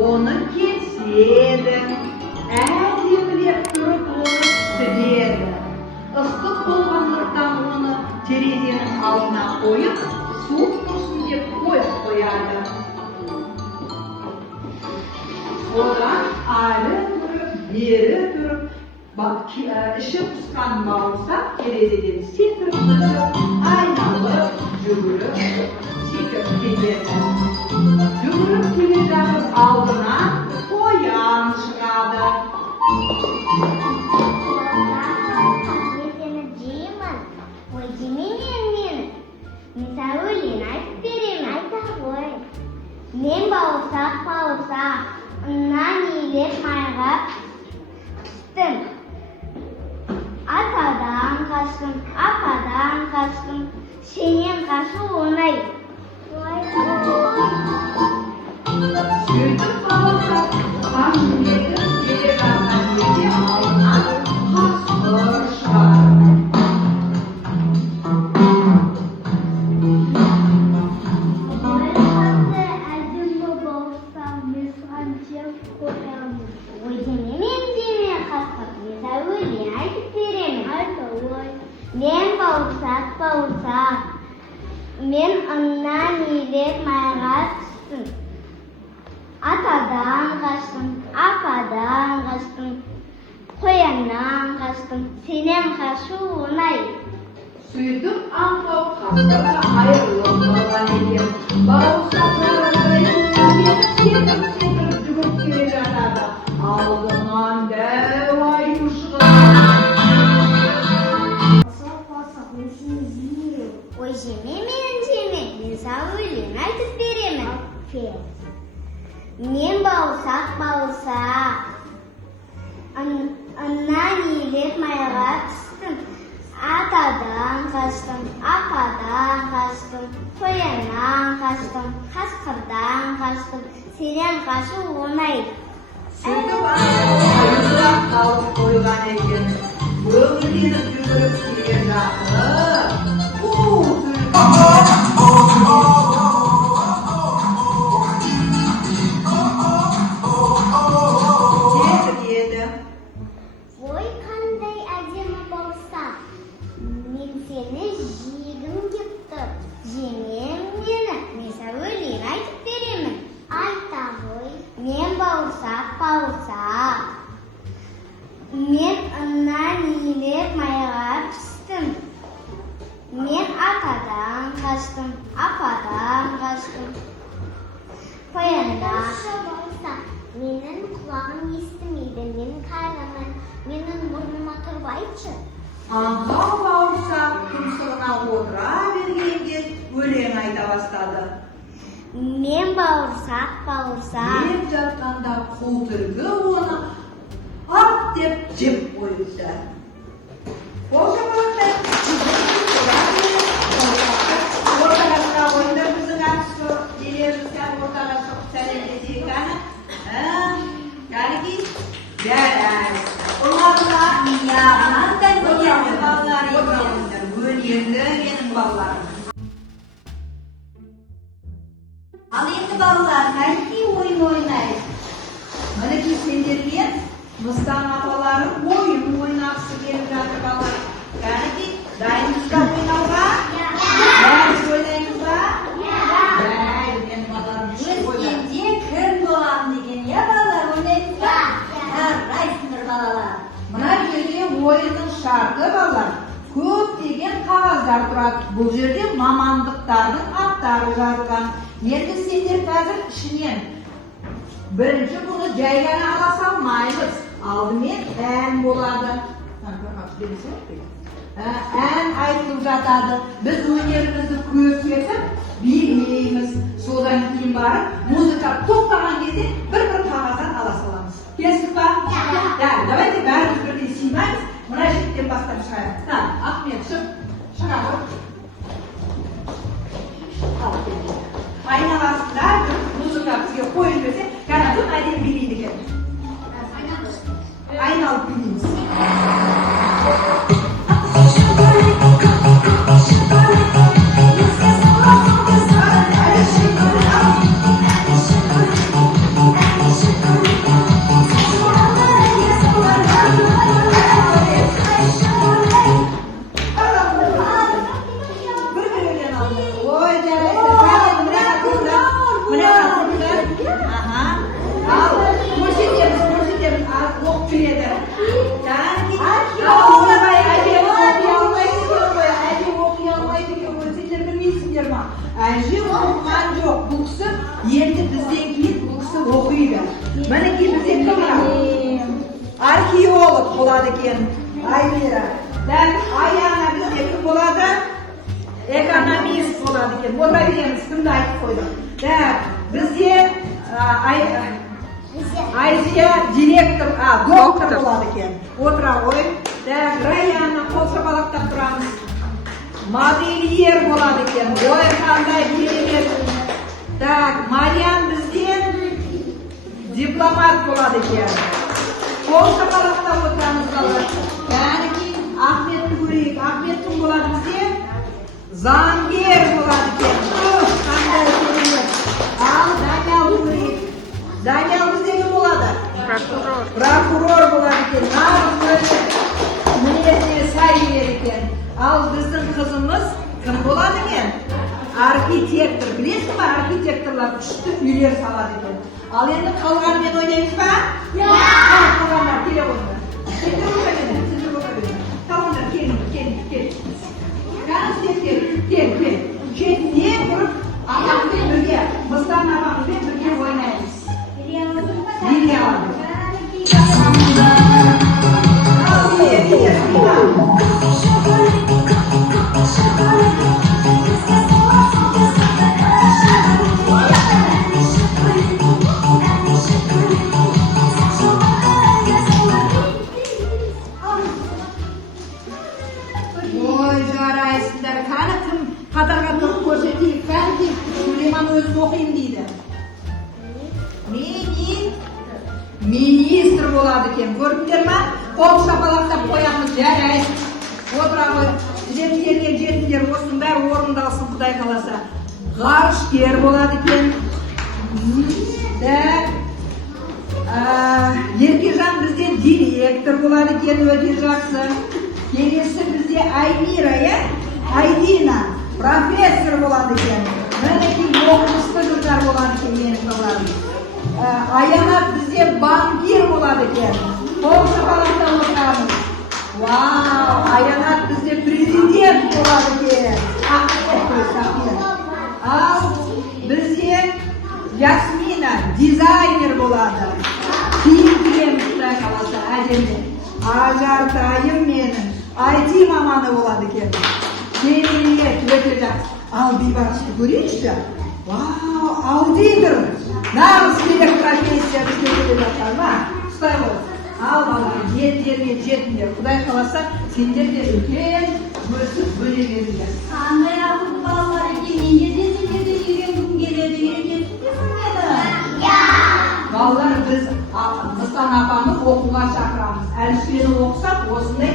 Onu kesedi. Әдемілеп тұрып оны пісіреді. Ыстық болғандықтан оны терезенің алдына қойып, суық тұрсын деп қойып қояды. Одан ары тұрып, бері тұрып, іші пысқан бауырсақ терезеден секіріп түсіп, айналып, жүгіріп, секіріп кетеді. Жүгіріп келе жатып алдына қоян шығады. Ой, деменен мысалы өлең айтып беремін. Айта ғой. Мен бауырсақ, ұннан иілеп майға пістім. Атадан қаштым, ападан қаштым, сенен қашу оңай. Сөйтіп бауырсақ қамшымен келе жатқан жерде алдынан қасқыр шығады. Ой, деме, қасқыр, мысалы өлең айтып беремін. Мен бауырсақ, мен ұннан иілеп майға түстім. Атадан қаштым, ападан қаштым, қояннан қаштым, сенен қашу оңай. Сөйтіп аңқау қасқырға айырылып қалған екен. Бауырсақ секіріп жүгіріп келе жатады. Алдынан дәу аю шығады. Мен сені жеймін. Ой, жеме, мен саған өлең айтып беремін. Мен бауырсақ, ұннан иілеп майға түстім. Атадан қаштым, ападан қаштым, қояннан қаштым, қасқырдан қаштым, сенен қашу оңай. Сөйтіп аюға қалып қойған екен. Өңірленіп жүгіріп келе жатыр. Ой, қандай әдемі бауырсақ. Мен сені жегім кеп тұр. Жеме мені, мен саған өлең айтып беремін. Айта ғой. Мен бауырсақ, мен ұннан иілеп майға пістім. Мен атадан қаштым, ападан қаштым, қояндан. Менің құлағым естімейді, менің қайғымын, менің мұрныма тұрып айтшы. Аңқау бауырсақ тұмсығына отыра бергенде өлең айта бастады. Мен бауырсақ. Деп жатқанда қу түлкі оны ап деп жеп қойыпты. Ортағасына ойындар біздің атысы елерімізден ортаға шығып сәлемдесейік әні. Кәліки? Жарай. Оларына мынандай өнерлі балалар екеніңдер. Өнерлі менің балаларым. Ал енді балалар, кәліки ойын ойнайық. Мінеки сендерге мыстан апаларым ойын ойнағысы келіп жатыр балалар. Кәліки, дайынсыздар ойнауға? Бәріміз ойнаймыз ба? Жарайды, мен балаларым үшін ойнаймын. Өзгенде кім болам деген, балалар ойнаймыз ба? Жарайсыңдар балалар. Мына жерде ойынның шарты балалар. Көптеген қағаздар тұрады. Бұл жерде мамандықтардың аттары жазылған. Енді сендер қазір ішінен бірінші бұны жай ғана ала салмаймыз. Алдымен ән болады. Ән айтылып жатады. Біз өнерімізді көрсетіп билейміз. Содан кейін барып музыка тоқтаған кезде бір-бір қағаздан ала саламыз. Келістік па? Давайте бәріміз бірдей сыймаймыз. Мына жеттен бастап шығайық. Ахмет, шыға ғой. Айналасында музыка бізге қойып берсе, кәдімгі әдемі билейді екен. Айналып билейміз. okuydu. Мінекей бізде кім бар? Археолог болады екен. Аймира. Аяна бізде кім болады? Экономист болады екен. Отыра береміз, кімді айтып қойдық. Бізде Айзия директор, доктор болады екен. Отыра ғой. Раяна қол шапалақтап тұрамыз. Модельер болады екен. Ой, қандай керемет. Мариан бізден дипломат болады екен. Қол шапалақтап отырамыз балалар. Кәнекей Ахметті көрейік. Ахмет кім болады бізде? Заңгер болады екен. Қандай керемет. Ал Даниял көрейік. Даниял бізде кім болады? Прокурор болады екен. Нағыз мінезіне сай келеді екен. Ал біздің қызымыз кім болады екен? Архитектор. Білесің ба, архитекторлар күшті үйлер салады екен. Ал енді қалғанымен ойнаймыз ба? Қалғандар келе қойыңдар. Қалғандар келіңдер. Кел. Шетіне тұрып, ағаммен бірге, біздің ағаммен бірге ойнаймыз. Биле алады. Ой, жарайсыңдар. Қаны кім қатарға тұрып көрсетейік. Кәнекей Сулейман өзін оқиын дейді. Министр болады екен. Көрдіңдер ма? Қол шапалақтап қоямыз. Жарайсың. Отыра ғой. Жетіңдер осының бәрі орындалсын, Құдай қаласа. Ғарышкер болады екен. Еркежан бізде директор болады екен, өте жақсы. Келесі бізде Аймира, Айдина, профессор болады екен. Мінекей оқымысты қыздар болады екен, менің балаларым. Аянат бізде банкир болады екен. Қол шапалақтап отырамыз. Вау, Аянат бізде президент болады екен. Ал бізде Ясмина дизайнер болады. Киім тігеміз, Құдай қаласа, әдемі. Ажартайым менің IT маманы болады екен. Керемет, өте жақсы. Ал Бейбарысты көрейікші. Вау, аудитор. Нағыз керек профессия бізге өте жатқан ма? Құдай ғой. Ал балалар, жетіңдер. Құдай қаласа, сендер де үлкен өсіп бөле беріңдер. Қандай ақыл балалар екен, менде де сендерді үйренгім келеді, үйретесіңдер ме мені? Балалар, біз Мыстан апаны оқуға шақырамыз. Әліппені оқысақ, осындай